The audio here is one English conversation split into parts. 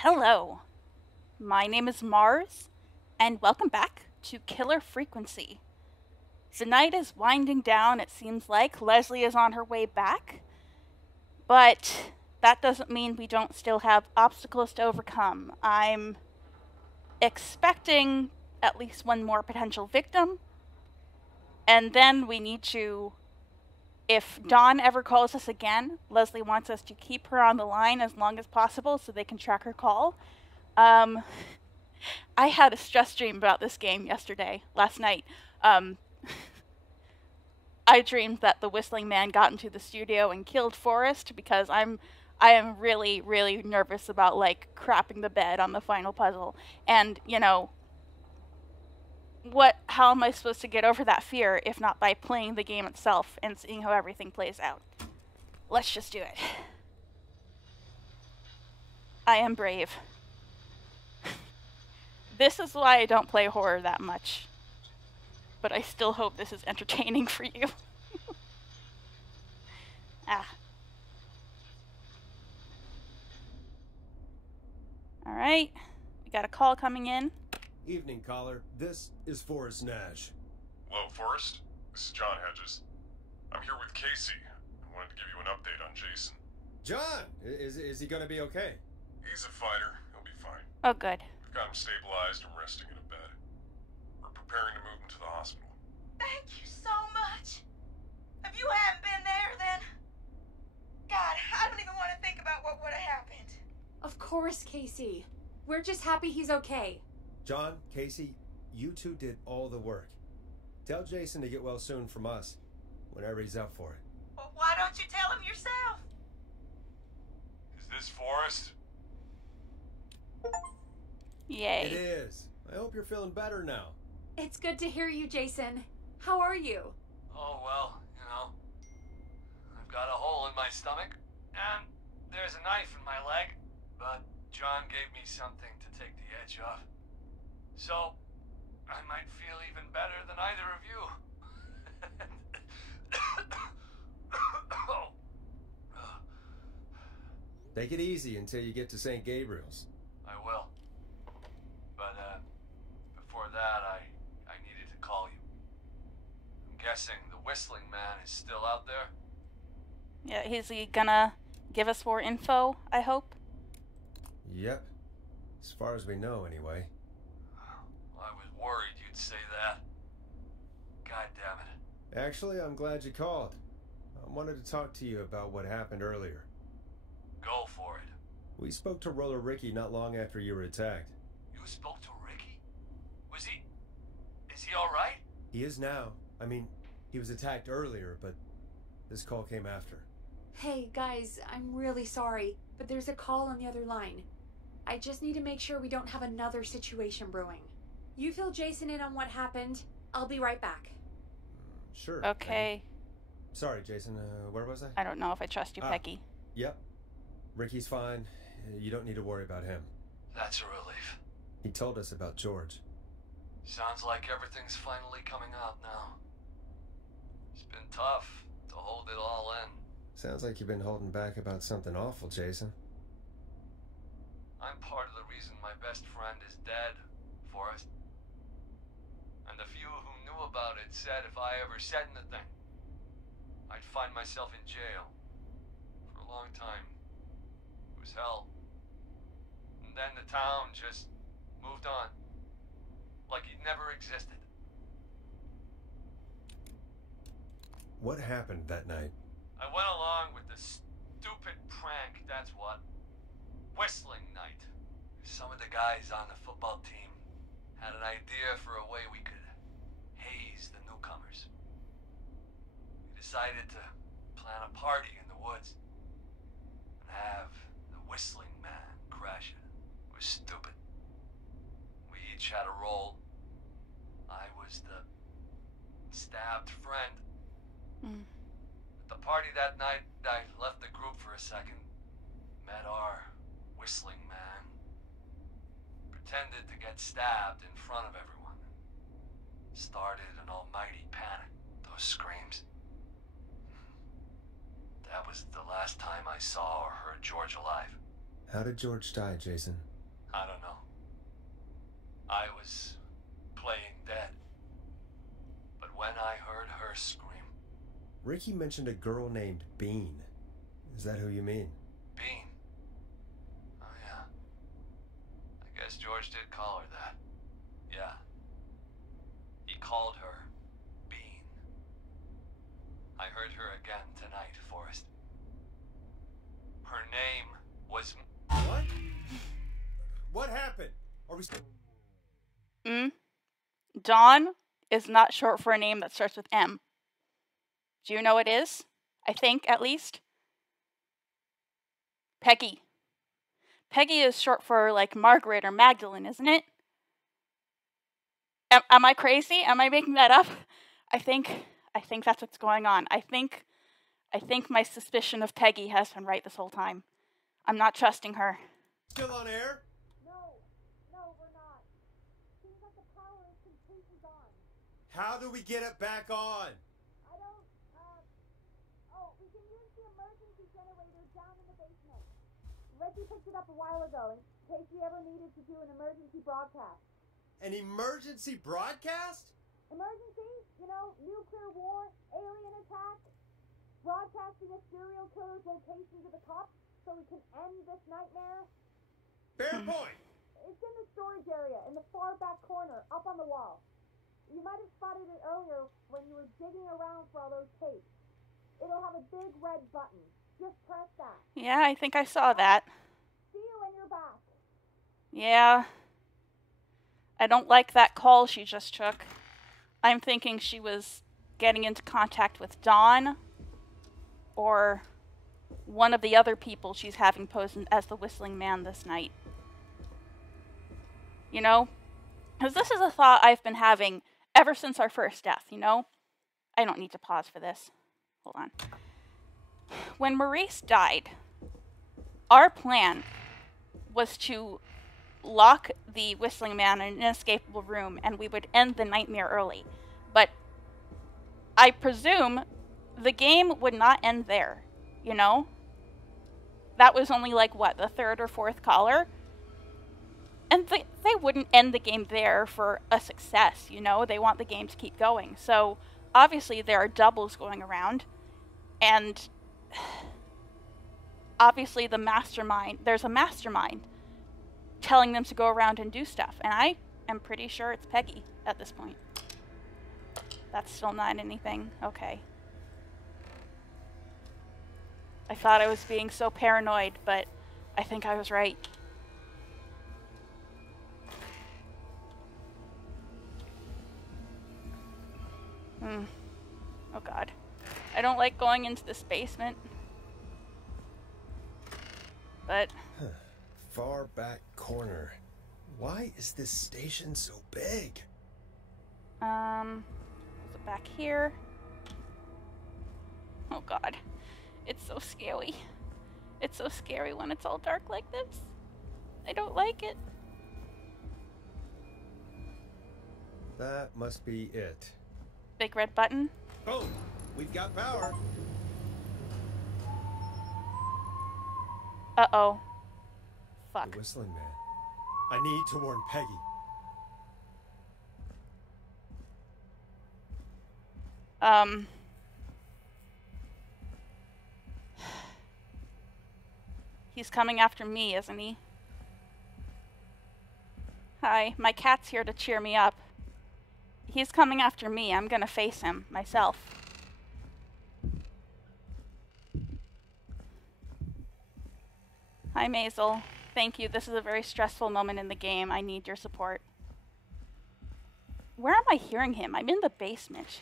Hello, my name is Mars, and welcome back to Killer Frequency. The night is winding down, it seems like. Leslie is on her way back, but that doesn't mean we don't still have obstacles to overcome. I'm expecting at least one more potential victim, and then we need to. If Dawn ever calls us again, Leslie wants us to keep her on the line as long as possible so they can track her call. Um, I had a stress dream about this game last night. Um, I dreamed that the Whistling Man got into the studio and killed Forrest because I am really, really nervous about like crapping the bed on the final puzzle. And, how am I supposed to get over that fear if not by playing the game itself and seeing how everything plays out? Let's just do it. I am brave. This is why I don't play horror that much. But I still hope this is entertaining for you. Alright. We got a call coming in. Evening, caller. This is Forrest Nash. Hello, Forrest. This is John Hedges. I'm here with Casey. I wanted to give you an update on Jason. John! Is he gonna be okay? He's a fighter. He'll be fine. Oh, good. We've got him stabilized and resting in a bed. We're preparing to move him to the hospital. Thank you so much. If you hadn't been there, then... God, I don't even want to think about what would have happened. Of course, Casey. We're just happy he's okay. John, Casey, you two did all the work. Tell Jason to get well soon from us, whenever he's up for it. Well, why don't you tell him yourself? Is this Forrest? Yay. It is. I hope you're feeling better now. It's good to hear you, Jason. How are you? Oh, well, I've got a hole in my stomach, and there's a knife in my leg, but John gave me something to take the edge off. So, I might feel even better than either of you. Take it easy until you get to St. Gabriel's. I will. But, before that, I needed to call you. I'm guessing the Whistling Man is still out there? Yeah, is he gonna give us more info, I hope? Yep. As far as we know, anyway. I was worried you'd say that. God damn it. Actually, I'm glad you called. I wanted to talk to you about what happened earlier. Go for it. We spoke to Roller Ricky not long after you were attacked. You spoke to Ricky? Is he alright? He is now. I mean, he was attacked earlier, but this call came after. Hey, guys, I'm really sorry, but there's a call on the other line. I just need to make sure we don't have another situation brewing. You fill Jason in on what happened. I'll be right back. Sure. Okay. Sorry, Jason. Where was I? I don't know if I trust you, Peggy. Yep. Ricky's fine. You don't need to worry about him. That's a relief. He told us about George. Sounds like everything's finally coming out now. It's been tough to hold it all in. Sounds like you've been holding back about something awful, Jason. I'm part of the reason my best friend is dead, Forrest. And the few who knew about it said if I ever said anything, I'd find myself in jail. For a long time. It was hell. And then the town just moved on. Like it never existed. What happened that night? I went along with the stupid prank, that's what. Whistling night. Some of the guys on the football team had an idea for a way we could haze the newcomers. We decided to plan a party in the woods and have the Whistling Man crash it. It was stupid. We each had a role. I was the stabbed friend. At the party that night, I left the group for a second, met our Whistling Man, pretended to get stabbed in front of everyone. Started an almighty panic. Those screams. That was the last time I saw or heard George alive. How did George die, Jason? I don't know. I was playing dead. But when I heard her scream... Ricky mentioned a girl named Bean. Is that who you mean? Bean? Oh yeah. I guess George did call her that. Yeah. He called her Bean. I heard her again tonight, Forrest. Her name was... What? What happened? Are we still... Dawn is not short for a name that starts with M. Do you know what it is? I think, at least. Peggy. Peggy is short for, like, Margaret or Magdalene, isn't it? Am I crazy? Am I making that up? I think that's what's going on. I think my suspicion of Peggy has been right this whole time. I'm not trusting her. Still on air? No, we're not. Seems like the power is completely gone. How do we get it back on? I don't, we can use the emergency generator down in the basement. Reggie picked it up a while ago in case we ever needed to do an emergency broadcast. An emergency broadcast? Emergency? You know, nuclear war, alien attack, broadcasting a serial killer's location to the cops so we can end this nightmare. Fair point. It's in the storage area in the far back corner, up on the wall. You might have spotted it earlier when you were digging around for all those tapes. It'll have a big red button. Just press that. Yeah, I think I saw that. See you when you're back. Yeah. I don't like that call she just took. I'm thinking she was getting into contact with Dawn or one of the other people she's having posed as the Whistling Man this night. You know? Because this is a thought I've been having ever since our first death, you know? I don't need to pause for this. Hold on. When Maurice died, our plan was to lock the Whistling Man in an inescapable room and we would end the nightmare early. But I presume the game would not end there, you know? That was only like, what, the third or fourth caller? And they wouldn't end the game there for a success, you know? They want the game to keep going. So obviously there are doubles going around. And obviously there's a mastermind telling them to go around and do stuff. And I am pretty sure it's Peggy at this point. That's still not anything. Okay. I thought I was being so paranoid, but I think I was right. Oh god. I don't like going into this basement. But... Far back corner. Why is this station so big? Is it back here? Oh god. It's so scary. It's so scary when it's all dark like this. I don't like it. That must be it. Big red button. Boom! We've got power. Uh-oh. The Fuck. Whistling Man. I need to warn Peggy. He's coming after me, isn't he? Hi, my cat's here to cheer me up. He's coming after me. I'm gonna face him myself. Hi, Maisel. Thank you. This is a very stressful moment in the game. I need your support. Where am I hearing him? I'm in the basement.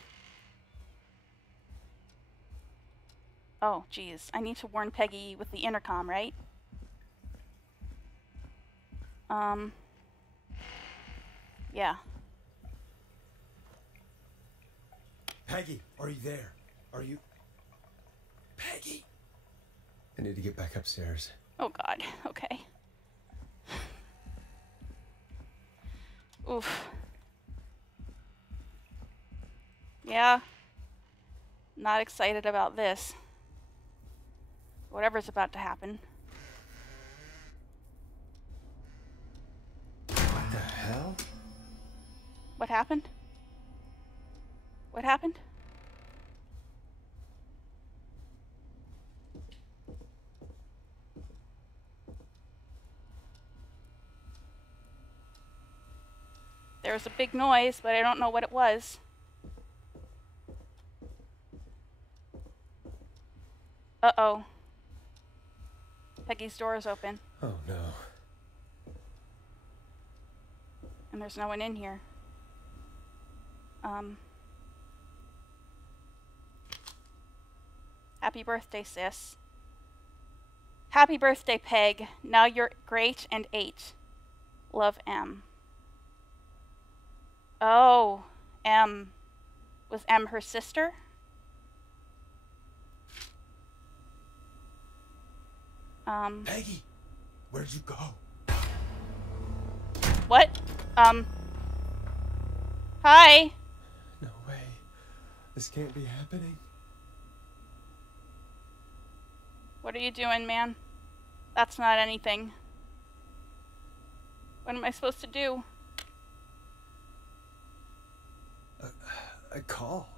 Oh, geez. I need to warn Peggy with the intercom, right? Yeah. Peggy, are you there? Are you... Peggy? I need to get back upstairs. Oh god, okay. Oof. Yeah. Not excited about this. Whatever's about to happen. What happened? What happened? There was a big noise, but I don't know what it was. Uh-oh. Peggy's door is open. Oh no. And there's no one in here. Happy birthday, sis. Happy birthday, Peg. Now you're great and 8. Love, M. Oh, M. Was M her sister? Peggy, where'd you go? What? Hi. No way. This can't be happening. What are you doing, man? That's not anything. What am I supposed to do? A call.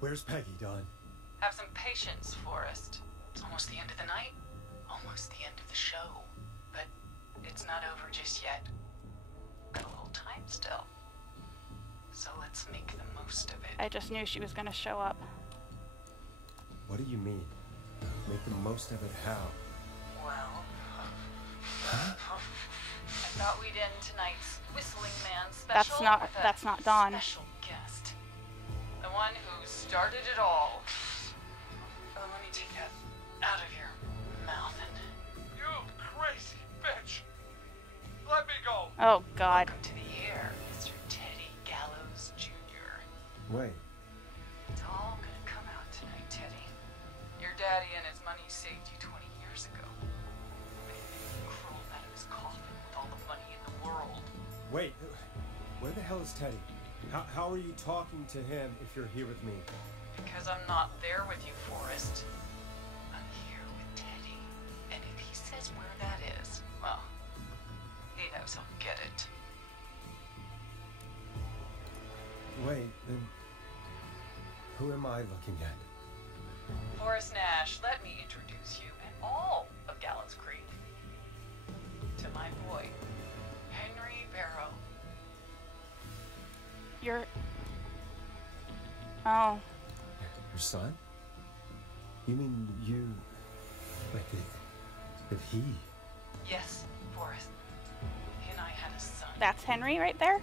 Where's Peggy, Don? Have some patience, Forrest. It's almost the end of the night. Almost the end of the show. But it's not over just yet. Got a little time still. So let's make the most of it. I just knew she was gonna show up. What do you mean? Make the most of it how? Well, Huh? I thought we'd end tonight's Whistling Man special That's not with a Dawn. special guest. The one who started it all. Oh, let me take that out of your mouth and... You crazy bitch! Let me go! Oh, God. Welcome to the air, Mr. Teddy Gallows Jr. Wait. It's all gonna come out tonight, Teddy. Your daddy and his money saved you 20 years ago. When he crawled out of his coffin with all the money in the world. Wait. Where the hell is Teddy? How are you talking to him if you're here with me? Because I'm not there with you, Forrest. I'm here with Teddy. And if he says where that is, well, he knows he'll get it. Wait, then who am I looking at? Forrest Nash, let me introduce you and all of Gallows Creek to my boy, Henry Barrow. You're... Oh. Your son? You mean you... Like that he... Yes, Forrest. He and I had a son. That's Henry right there?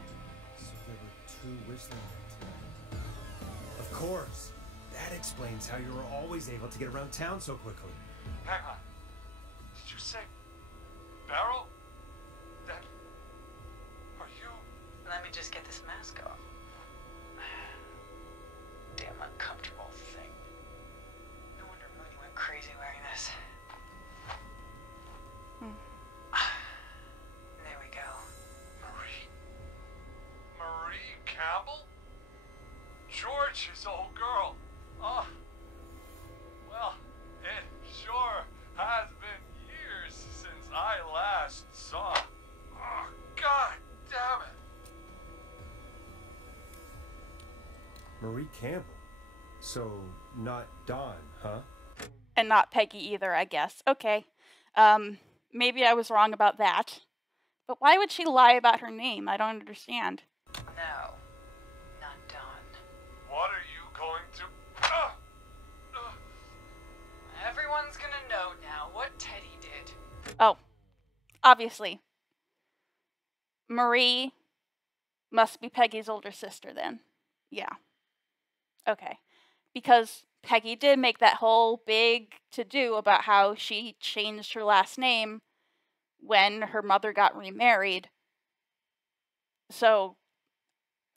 So there were 2 Whistling Men tonight. Of course. That explains how you were always able to get around town so quickly. Hang on. Did you say Barrow? That... Are you... Let me just get this mask off. Damn uncomfortable thing. No wonder Mooney went crazy wearing this. There we go. Marie? Marie Campbell? George's old girl. Oh. Well, it sure has been years since I last saw. Oh, God damn it. Marie Campbell. So, not Dawn, huh? And not Peggy either, I guess. Okay. Maybe I was wrong about that. But why would she lie about her name? I don't understand. No, not Dawn. What are you going to... Everyone's gonna know now what Teddy did. Oh. Obviously. Marie must be Peggy's older sister then. Yeah. Okay. Because Peggy did make that whole big to-do about how she changed her last name when her mother got remarried. So,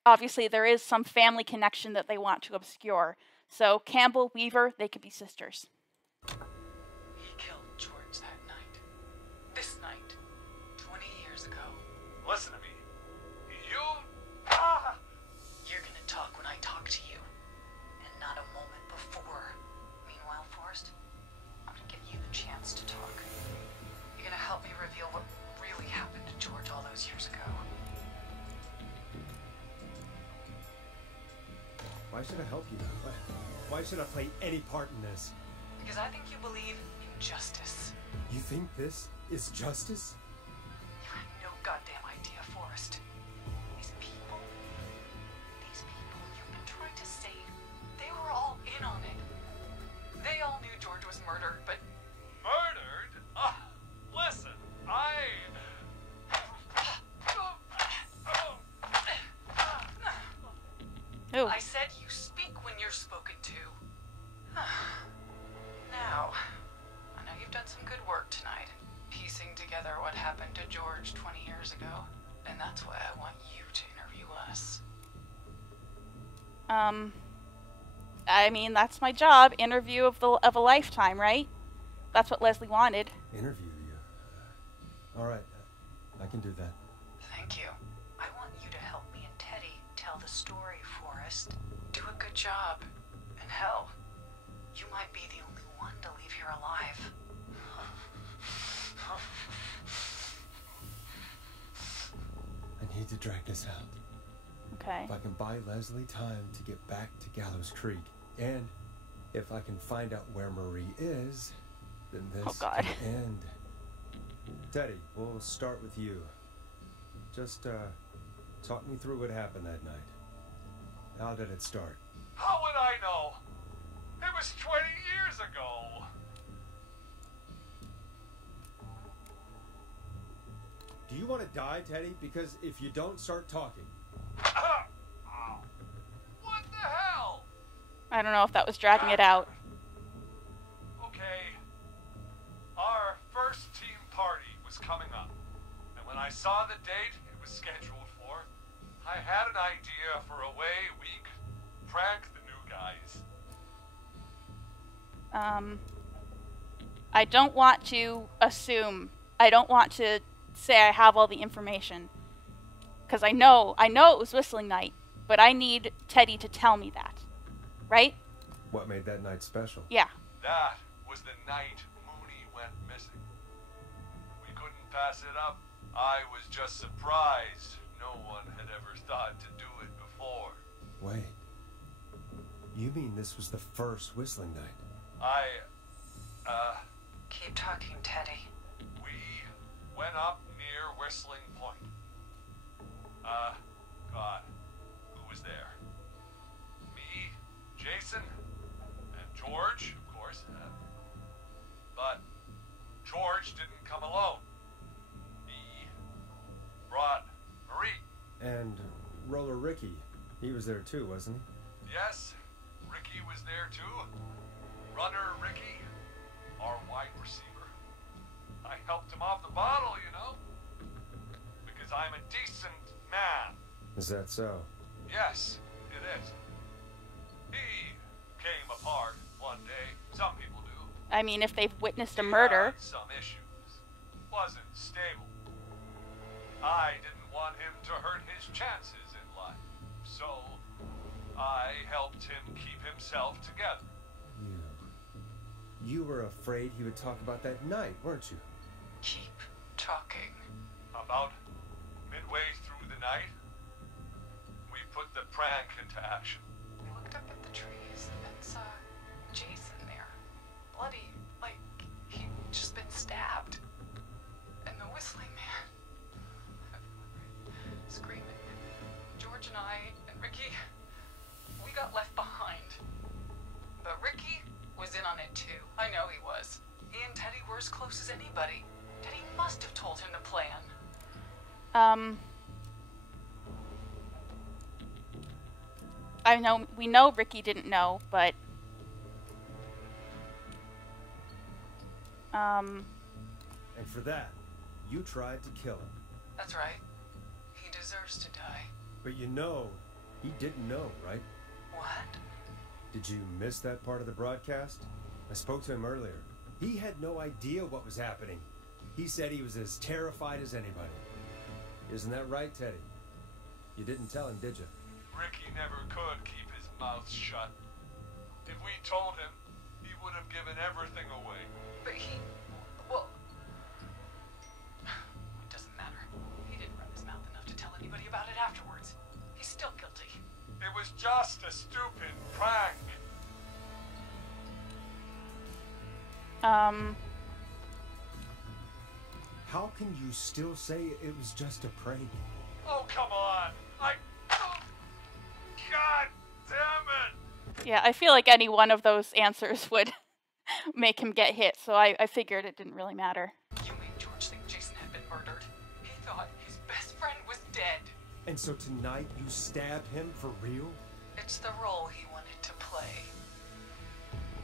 obviously, there is some family connection that they want to obscure. So, Campbell, Weaver, they could be sisters. He killed George that night. This night. 20 years ago. Listen to me. You... You're gonna talk when I talk to you. And not a moment before. Meanwhile, Forrest, I'm gonna give you the chance to talk. You're gonna help me reveal what really those years ago. Why should I help you? Why should I play any part in this? Because I think you believe in justice. You think this is justice? You have no goddamn idea, Forrest. These people you've been trying to save, they were all in on it. They all knew George was murdered, but... Murdered? Listen, Oh. I said you speak when you're spoken to. Now, I know you've done some good work tonight, piecing together what happened to George 20 years ago, and that's why I want you to interview us. I mean, that's my job. Interview of a lifetime, right? That's what Leslie wanted. Interview you. All right, I can do that. Thank you. I want you to help me and Teddy tell the story, Forrest. Do a good job. And hell, you might be the only one to leave here alive. I need to drag this out. Okay. If I can buy Leslie time to get back to Gallows Creek, and if I can find out where Marie is, then this God. can end. Teddy, we'll start with you. Just, talk me through what happened that night. How did it start? how would I know? It was 20 years ago. Do you want to die, Teddy? Because if you don't start talking... What the hell? I don't know if that was dragging it out. Okay. Our first team party was coming up. And when I saw the date it was scheduled for, I had an idea for a way we could prank the new guys. I don't want to assume. I don't want to say I have all the information. Because I know it was Whistling Night, but I need Teddy to tell me that. Right? What made that night special? Yeah. That was the night Mooney went missing. We couldn't pass it up. I was just surprised no one had ever thought to do it before. Wait. You mean this was the first Whistling Night? Keep talking, Teddy. We went up near Whistling Point. God, who was there? Me, Jason, and George, of course. But George didn't come alone. He brought Marie. And Roller Ricky, he was there too, wasn't he? Yes, Ricky was there too. Runner Ricky, our wide receiver. I helped him off the bottle, you know. Because I'm a decent man. Is that so? Yes, it is. He came apart one day. Some people do. I mean, if they've witnessed a He murder. had some issues. Wasn't stable. I didn't want him to hurt his chances in life. So, I helped him keep himself together. You were afraid he would talk about that night, weren't you? Keep talking. About midway through the night, we put the prank into action. We looked up at the trees and saw Jason there. Bloody, like he'd just been stabbed. And the Whistling Man, screaming. George and I and Ricky, we got left behind. But Ricky was in on it too. I know he was. He and Teddy were as close as anybody. Teddy must have told him the plan. We know Ricky didn't know, but And for that, you tried to kill him. That's right. He deserves to die. But you know, he didn't know, right? What? Did you miss that part of the broadcast? I spoke to him earlier. He had no idea what was happening. He said he was as terrified as anybody. Isn't that right, Teddy? You didn't tell him, did you? Ricky never could keep his mouth shut. If we told him, he would have given everything away. But he... Well... It doesn't matter. He didn't run How can you still say it was just a prank? Oh, come on. God damn it. Yeah, I feel like any one of those answers would make him get hit, so I figured it didn't really matter. You made George think Jason had been murdered. He thought his best friend was dead. And so tonight you stabbed him for real? It's the role he wanted to play.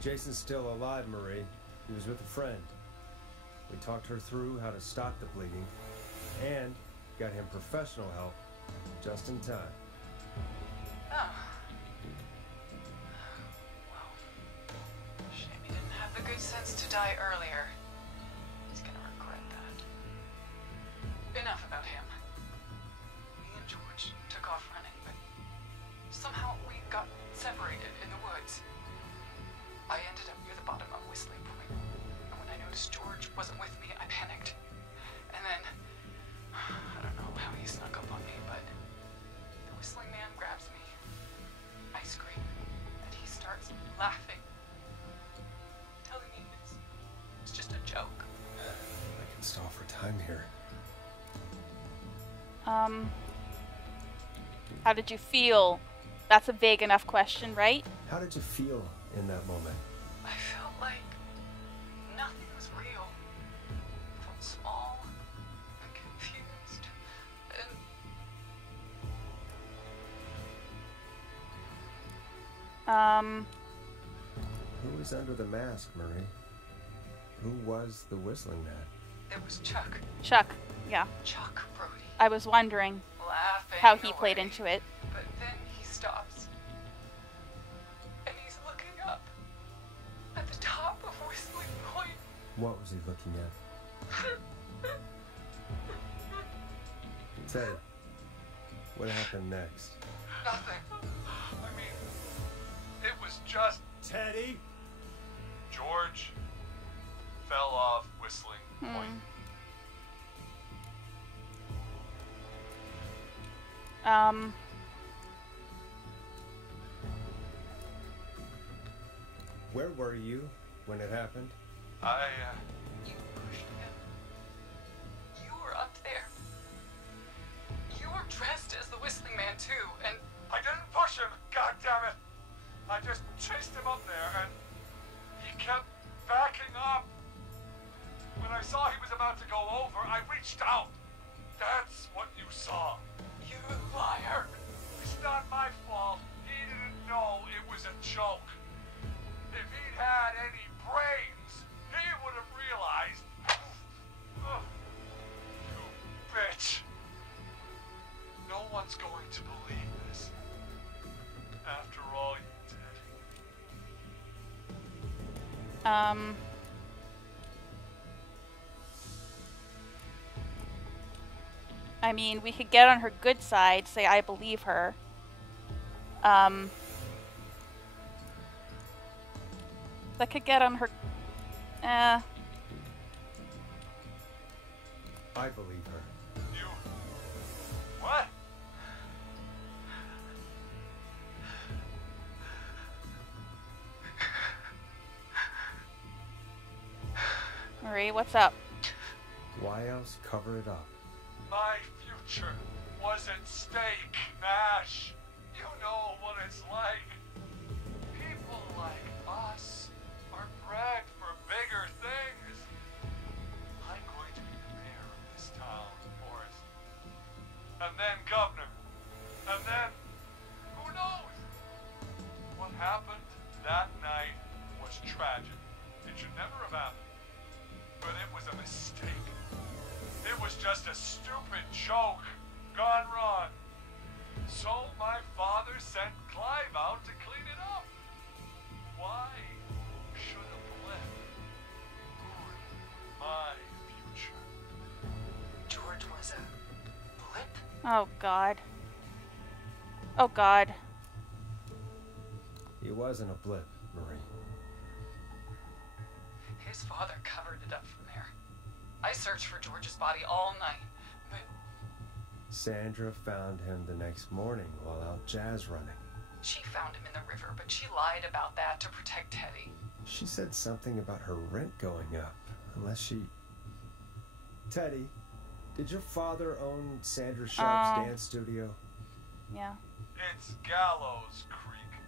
Jason's still alive, Marie. He was with a friend. We talked her through how to stop the bleeding and got him professional help just in time. Oh. Well, shame he didn't have the good sense to die earlier. He's gonna regret that. Enough about him. Me and George took off running, but somehow we got separated in the woods. I ended up near the bottom of Whistling Point, and when I noticed George wasn't with me, I panicked. And then, I don't know how he snuck up on me, but the Whistling Man grabs me. I scream, and he starts laughing, telling me it's just a joke. I can stall for time here. How did you feel? That's a vague enough question, right? How did you feel in that moment? I felt like nothing was real. I felt small and confused and Who was under the mask, Marie? Who was the Whistling Man? it was Chuck. Chuck, yeah. Chuck Brody. I was wondering Laughing how he played away. into it. But then he stops. And he's looking up at the top of Whistling Point. What was he looking at? Teddy, what happened next? Nothing. I mean, it was just Teddy? George fell off Whistling Point. Where were you when it happened? You pushed him. You were up there. You were dressed as the Whistling Man too, and I didn't push him, goddammit! I just chased him up there and he kept backing up. When I saw he was about to go over, I reached out. That's what you saw. you liar. It's not my fault. He didn't know it was a joke. If he'd had any brains, he would have realized. Ugh. You bitch. No one's going to believe this. After all you did. I mean, we could get on her good side, say I believe her. That could get on her... I believe her. You. What? Marie, what's up? Why else cover it up? My future was at stake, Nash. You know what it's like. People like us are bred for bigger things. I'm going to be the mayor of this town, Forrest. And then governor. And then, who knows? What happened that night was tragic. It should never have happened. But it was a mistake. It was just a stupid joke gone wrong. So my father sent Clive out to clean it up. Why should a blip ruin my future? George was a blip? Oh, God. Oh, God. He wasn't a blip, Marie. His father covered it up from there. I searched for George's body all night, but Sandra found him the next morning while out jazz running. she found him in the river, but she lied about that to protect Teddy. She said something about her rent going up. Unless she... Teddy, did your father own Sandra Sharp's dance studio? Yeah. It's Gallows Creek,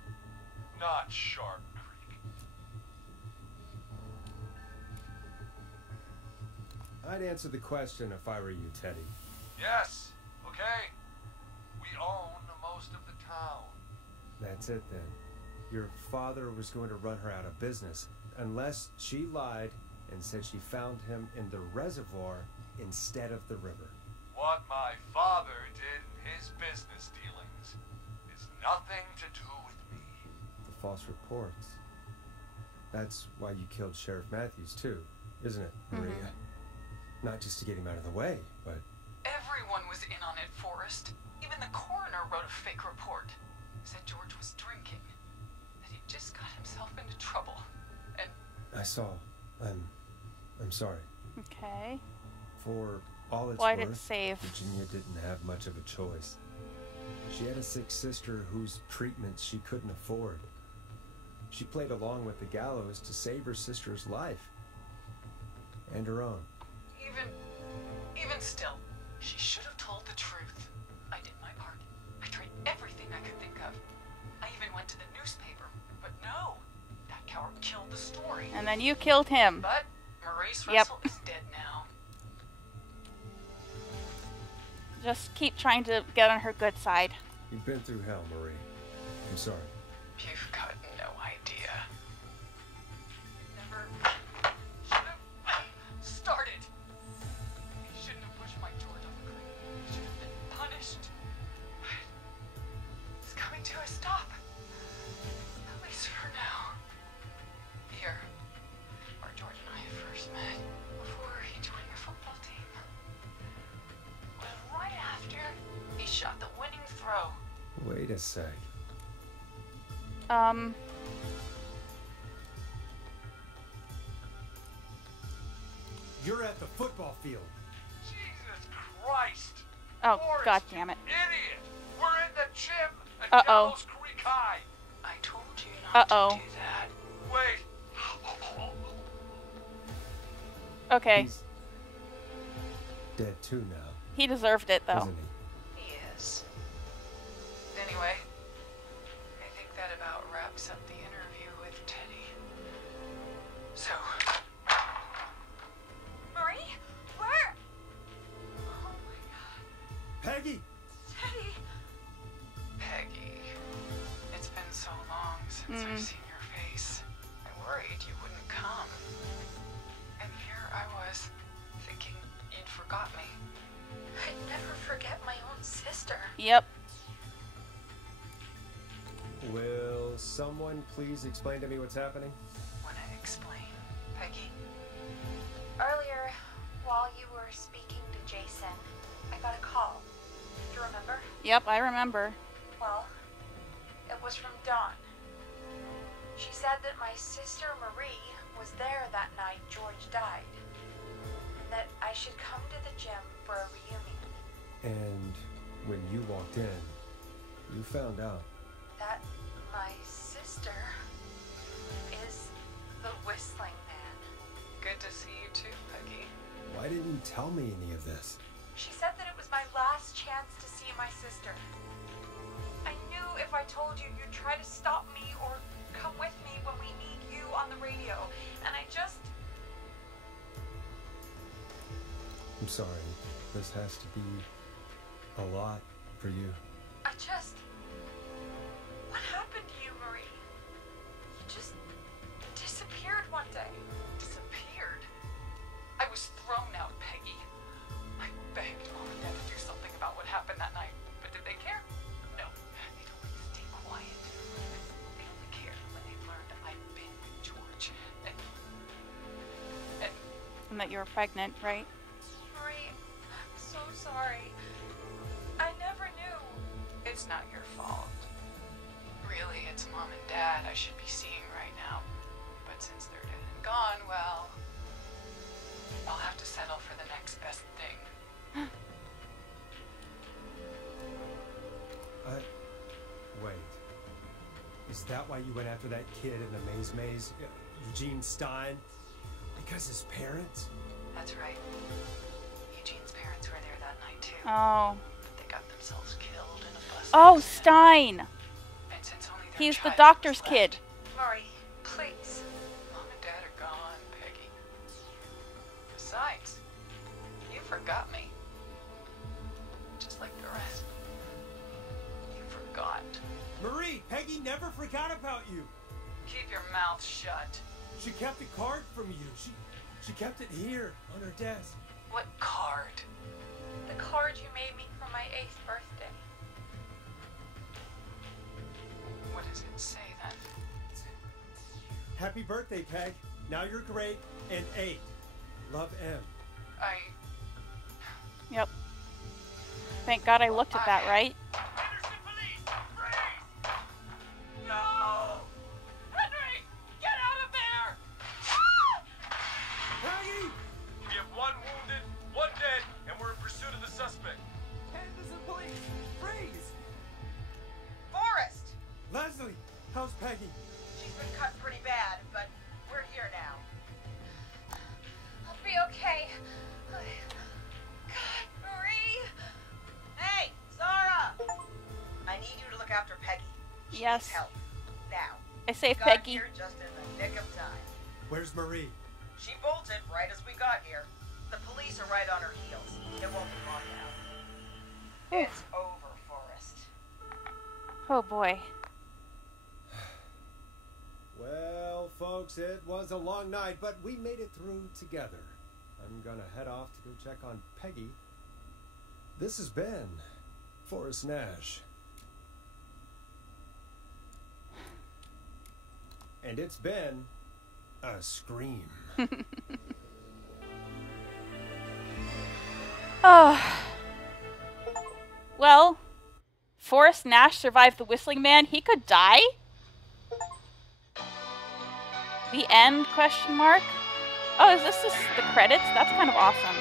not Sharp Creek. I'd answer the question if I were you, Teddy. Yes, okay? We own most of the town. That's it then. Your father was going to run her out of business unless she lied and said she found him in the reservoir instead of the river. What my father did in his business dealings is nothing to do with me. The false reports. That's why you killed Sheriff Matthews too, isn't it, Maria? Not just to get him out of the way, but... Everyone was in on it, Forrest. Even the coroner wrote a fake report. Said George was drinking. That he just got himself into trouble. And... I saw. I'm sorry. Okay. For all it's Why'd it worth, save? Virginia didn't have much of a choice. She had a sick sister whose treatments she couldn't afford. She played along with the gallows to save her sister's life. And her own. Even still, she should have told the truth. I did my part. I tried everything I could think of. I even went to the newspaper, but no. That coward killed the story. And then you killed him. But Maurice Russell is dead now. Just keep trying to get on her good side. You've been through hell, Marie. I'm sorry. You've got no idea. Never should have started. He shouldn't have pushed my George off a cliff. He should have been punished. But it's coming to a stop. At least for now. Here, where George and I first met, before he joined the football team, was right after he shot the winning throw. Wait a sec. You're at the football field. Jesus Christ! Oh, Forrest, god damn it. Idiot! We're in the gym at Uh-oh. Gallows Creek High. I told you not Uh-oh. to do that. Wait. Okay. He's dead too now, He deserved it, though. isn't he? He is. Anyway, I think that about wraps up the interview with Teddy. So, Marie? Where? Oh my god. Peggy! Teddy! Peggy, it's been so long since I've seen your face. I worried you wouldn't come. And here I was, thinking you'd forgot me. I'd never forget my own sister. Yep. Will someone please explain to me what's happening? Wanna explain, Peggy? Earlier, while you were speaking to Jason, I got a call. Do you remember? Yep, I remember. Well, it was from Dawn. She said that my sister Marie was there that night George died, and that I should come to the gym for a reunion. And when you walked in, you found out. That my sister is the Whistling Man. Good to see you too, Peggy. Why didn't you tell me any of this? She said that it was my last chance to see my sister. I knew if I told you, you'd try to stop me or come with me when we need you on the radio. And I just... I'm sorry. This has to be a lot for you. What happened to you, Marie? You just disappeared one day. Disappeared? I was thrown out, Peggy. I begged Mom and Dad to do something about what happened that night, but did they care? No. They told me to stay quiet. They only cared when they learned I'd been with George. And that you were pregnant, right? Marie, I'm so sorry. I never knew. It's not your fault. Really, it's Mom and Dad I should be seeing right now. But since they're dead and gone, well, I'll have to settle for the next best thing. Wait. Is that why you went after that kid in the maze? Eugene Stein? Because his parents? That's right. Eugene's parents were there that night too. Oh. But they got themselves killed in a bus Oh, accident. Stein. And since only their He's the child doctor's was kid. left, Murray, please. Mom and Dad are gone, Peggy. Besides, you forgot me. Just like the rest. You forgot. Marie, Peggy never forgot about you. Keep your mouth shut. She kept a card from you. She kept it here on her desk. What card? The card you made me for my 8th birthday. What does it say then? Happy birthday, Peg. Now you're great and 8. Love, M. Yep. Thank God I looked at that right. Henderson police! Freeze! No! Henry! Get out of there! Peggy! We have 1 wounded, 1 dead, and we're in pursuit of the suspect. Henderson police! Freeze! Forrest! Leslie, how's Peggy? She's been cut pretty bad, but we're here now. I'll be okay. God, Marie! Hey, Zara! I need you to look after Peggy. She Yes. needs help. Now. I saved Got Peggy. here just in the nick of time. Where's Marie? She bolted right as we got here. The police are right on her heels. It won't be long now. It's over, Forrest. Oh boy. Well, folks, it was a long night, but we made it through together. I'm gonna head off to go check on Peggy. This has been Forrest Nash. And it's been a scream. Oh. Well, Forrest Nash survived the Whistling Man. He could die? The end, question mark? Oh, is this the credits? That's kind of awesome.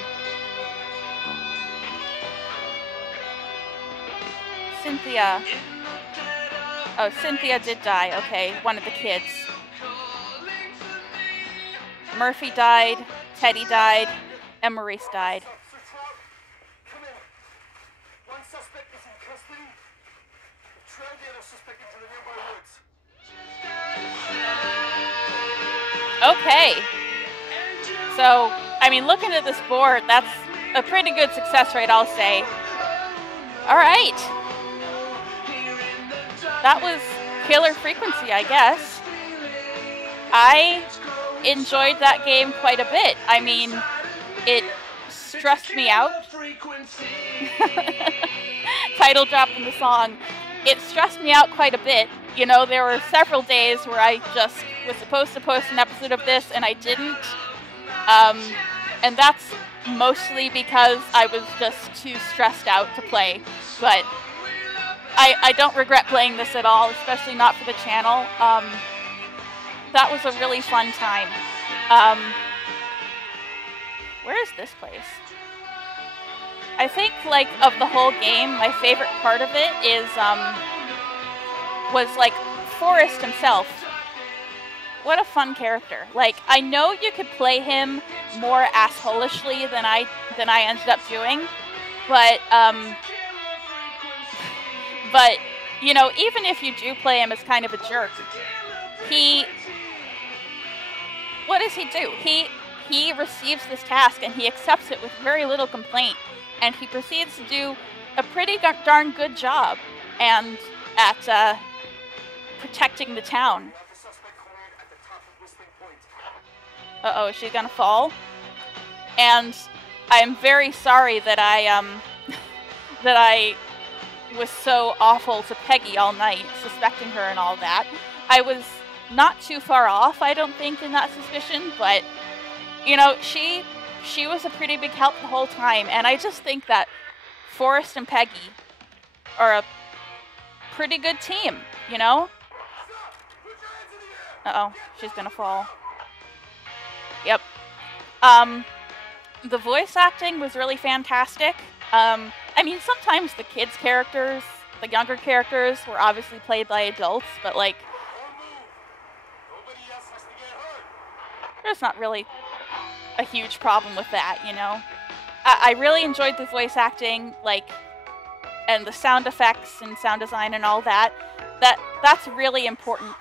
Cynthia. Oh, Cynthia did die. Okay, one of the kids. Murphy died, Teddy died, and Maurice died. Come in. One suspect is in custody. Trail the other suspect into the nearby woods. Okay. So, I mean, looking at this board, that's a pretty good success rate, I'll say. All right. That was Killer Frequency, I guess. I enjoyed that game quite a bit. I mean, it stressed me out. Title drop in the song. It stressed me out quite a bit. You know, there were several days where I just was supposed to post an episode of this and I didn't. And that's mostly because I was just too stressed out to play. But I don't regret playing this at all, especially not for the channel. That was a really fun time. Where is this place? I think, like, of the whole game, my favorite part of it is, was, like, Forrest himself. What a fun character. Like, I know you could play him more assholishly than I ended up doing, but, you know, even if you do play him as kind of a jerk, what does he do? He receives this task and he accepts it with very little complaint, and he proceeds to do a pretty darn good job and at protecting the town. Uh-oh, is she gonna fall? And I'm very sorry that I was so awful to Peggy all night, suspecting her and all that. I was not too far off, I don't think, in that suspicion, but, you know, she was a pretty big help the whole time, and I just think that Forrest and Peggy are a pretty good team, you know? Uh-oh, she's gonna fall. Yep. The voice acting was really fantastic. I mean, sometimes the kids' characters, the younger characters, were obviously played by adults, but, like, there's not really a huge problem with that, you know. I really enjoyed the voice acting, like, and the sound effects and sound design and all that. That's really important.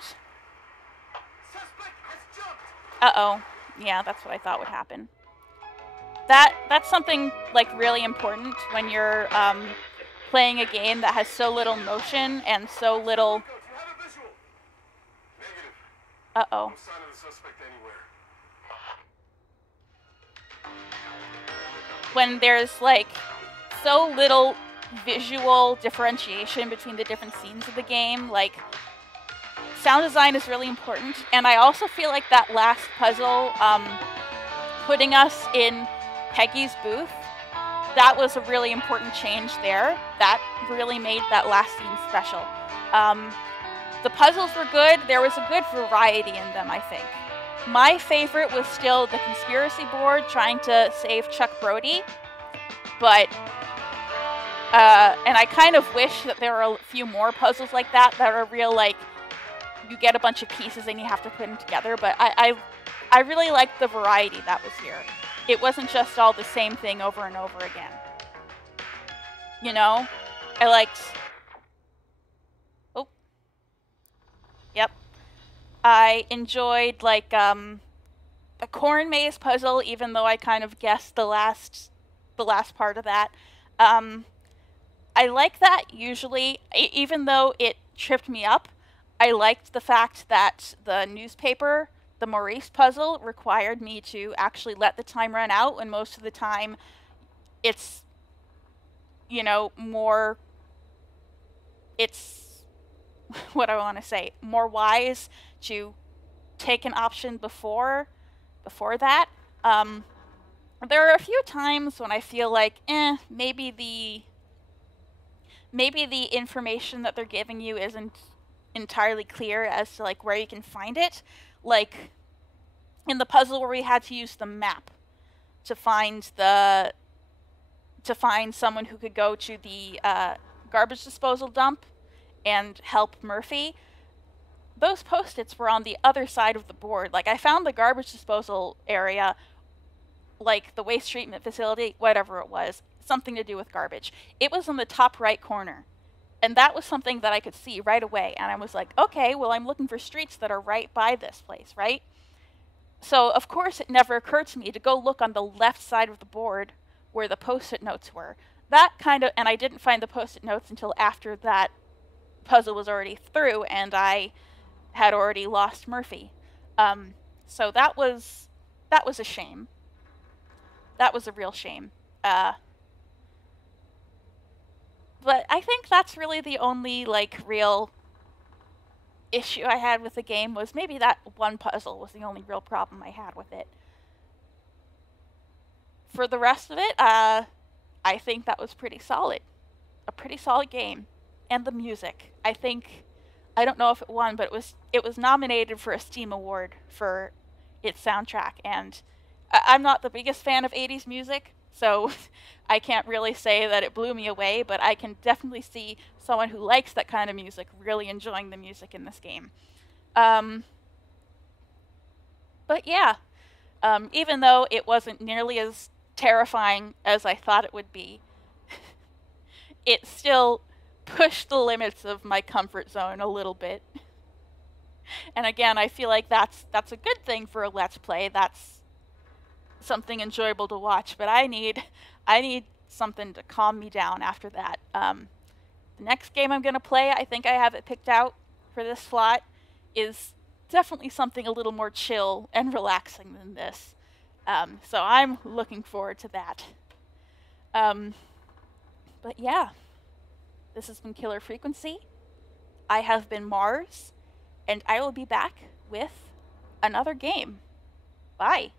Uh-oh. Yeah, that's what I thought would happen. That's something, like, really important when you're playing a game that has so little motion and so little... Uh-oh. When there's, like, so little visual differentiation between the different scenes of the game, like, sound design is really important. And I also feel like that last puzzle, putting us in Peggy's booth, that was a really important change there. That really made that last scene special. The puzzles were good. There was a good variety in them, I think. My favorite was still the conspiracy board trying to save Chuck Brody. But, and I kind of wish that there were a few more puzzles like that are real, like, you get a bunch of pieces and you have to put them together. But I really liked the variety that was here. It wasn't just all the same thing over and over again. You know? I liked... Oh. Yep. I enjoyed, like, the corn maze puzzle, even though I kind of guessed the last part of that. I like that usually, even though it tripped me up. I liked the fact that the newspaper, the Maurice puzzle, required me to actually let the time run out, when most of the time it's, you know, more, it's, what I want to say, more wise to take an option before that. There are a few times when I feel like, maybe the information that they're giving you isn't entirely clear as to, like, where you can find it. Like, in the puzzle where we had to use the map to find someone who could go to the garbage disposal dump and help Murphy, those post-its were on the other side of the board. Like, I found the garbage disposal area, like the waste treatment facility, whatever it was, something to do with garbage. It was in the top right corner. And that was something that I could see right away. And I was like, okay, well, I'm looking for streets that are right by this place, right? So, of course, it never occurred to me to go look on the left side of the board where the post-it notes were. That kind of, and I didn't find the post-it notes until after that puzzle was already through and I had already lost Murphy. So that was a shame. That was a real shame. But I think that's really the only, like, real issue I had with the game, was maybe that one puzzle was the only real problem I had with it. For the rest of it, I think that was pretty solid. A pretty solid game. And the music. I don't know if it won, but it was nominated for a Steam Award for its soundtrack, and I'm not the biggest fan of 80s music, so I can't really say that it blew me away, but I can definitely see someone who likes that kind of music really enjoying the music in this game. But yeah, even though it wasn't nearly as terrifying as I thought it would be, it still pushed the limits of my comfort zone a little bit. And again, I feel like that's a good thing for a Let's Play. That's something enjoyable to watch, but I need something to calm me down after that. The next game I'm going to play, I think I have it picked out for this slot, is definitely something a little more chill and relaxing than this. So I'm looking forward to that. But yeah, this has been Killer Frequency. I have been Mars, and I will be back with another game. Bye.